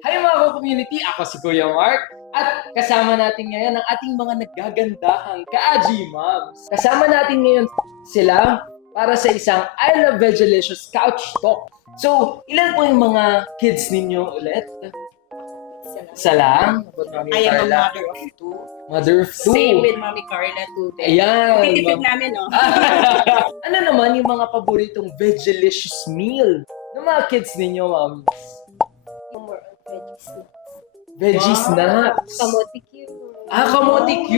Hi mga community, ako si Kuya Mark at kasama natin ngayon ang ating mga naggagandahang ka-Aji Moms. Kasama natin ngayon sila para sa isang I Love Vegelicious Couch Talk. So, ilan po yung mga kids ninyo ulit? Isa lang? Mami I am a Carla. mother of two. Mother of two. Same with Mommy Carla too. Ayan. Titipid namin, no? Ano naman yung mga paboritong Vegelicious meal ng mga kids ninyo, moms? More on veggie snacks. Veggie Wow. snacks. Kamote Q. Kamote Q.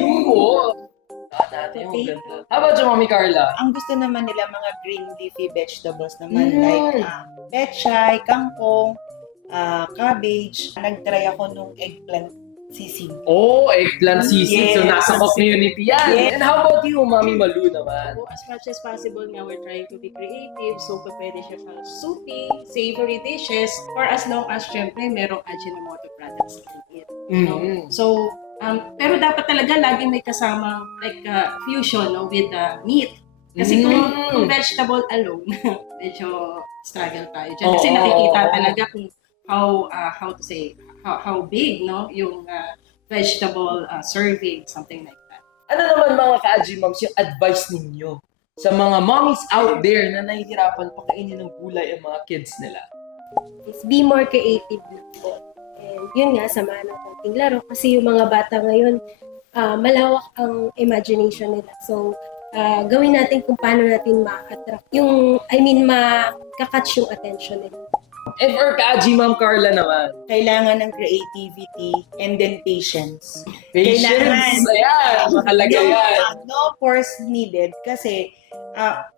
Natin yung ganda. How about you, Mami Carla? Ang gusto naman nila mga green leafy vegetables naman Mm. like pechay, kangkong, cabbage. Nag-try ako nung eggplant sisig. Oh, eggplant sisig. So, Yes. nasa community yan. Yes. And how about you, Mami Malu naman? So, as much as possible nga, we're trying to be creative. So, pwede siya sa soupy, savory dishes, or as long as, syempre, merong Ajinomoto products in it. Mm. So, pero dapat talaga lagi may kasama like fusion with meat. Kasi kung vegetable alone, medyo struggle tayo dyan. Kasi Oo. nakikita talaga kung how to say, how big, no, yung vegetable serving, something like that. Ano naman mga ka-Aji Moms yung advice ninyo sa mga mommies out there na nahihirapan pakainin ng gulay ang mga kids nila? Is be more creative lang po. And yun nga, samahan ng konting laro. Kasi yung mga bata ngayon, malawak ang imagination nila. So, gawin natin kung paano natin ma-attract makakatch yung attention nila. And for ka-Aji Mom Carla naman, Kailangan ng creativity and then patience. patience. Kailangan. Ayan, mahalaga yan. No force needed kasi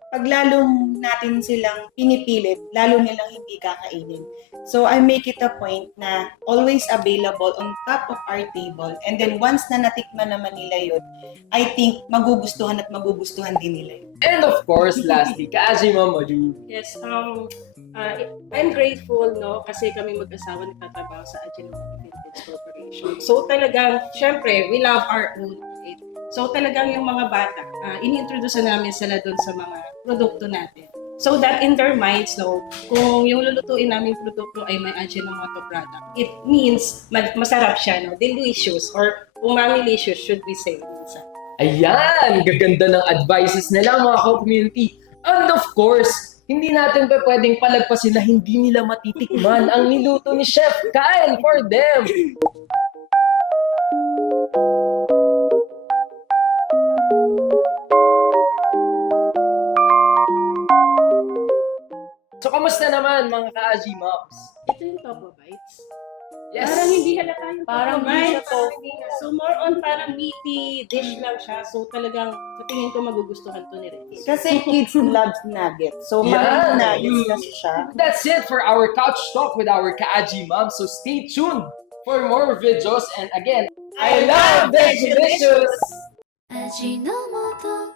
pag lalo natin silang pinipilit, lalo nilang hindi kakainin. So I make it a point na always available on top of our table, and then once na natikman naman nila yun, I think magugustuhan at magugustuhan din nila yun. And of course, lastly, ka-Aji Mom Malu. Yes, I'm grateful, no, kasi kami mag-asawa nagtatrabaho sa Ajinomoto Philippines Corporation. So talagang, syempre, we love our own food. So talagang yung mga bata, ini-introduce namin sila doon sa mga produkto natin. So that in their minds, no, kung yung lulutuin namin produkto ay may Ajinomoto product, it means masarap siya, no, delicious, or umami-licious should we say. Ayan, gaganda ng advices nila mga community. And of course, hindi natin pa pwedeng palagpasin na hindi nila matitikman ang niluto ni Chef Kyle for them. So, kamusta naman mga ka-Aji Moms? Ito yung Topo Bites. Yes. Parang hindi halata yung Parang Topo hindi Bites. siya So more on parang meaty dish lang siya. So talagang sa tingin ko magugustuhan to ni Renz. Kasi kids loves nuggets. So Yeah. maraming nuggets kasi siya. That's it for our couch talk with our ka-Aji Moms. So, stay tuned for more videos. And again, I love Vegelicious! 味の素